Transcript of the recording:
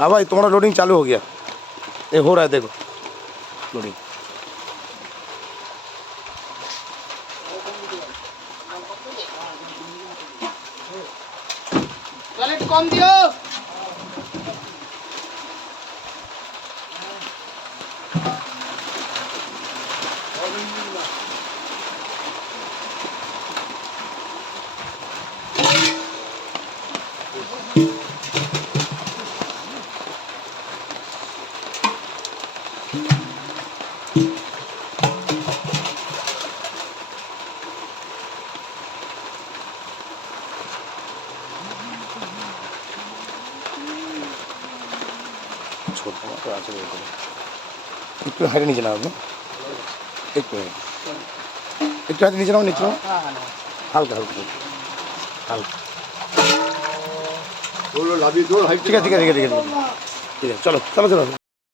हाँ भाई तुम्हारा लोडिंग चालू हो गया, ये हो रहा है देखो लोडिंग। कम दियो। একটু হাইটে নিচে নাও, একটু একটু হাইটে নিচে নাও, নিচে নাও, হালকা হালকা হালকা। ঠিক আছে ঠিক আছে ঠিক আছে ঠিক আছে, চলো চলো চলো।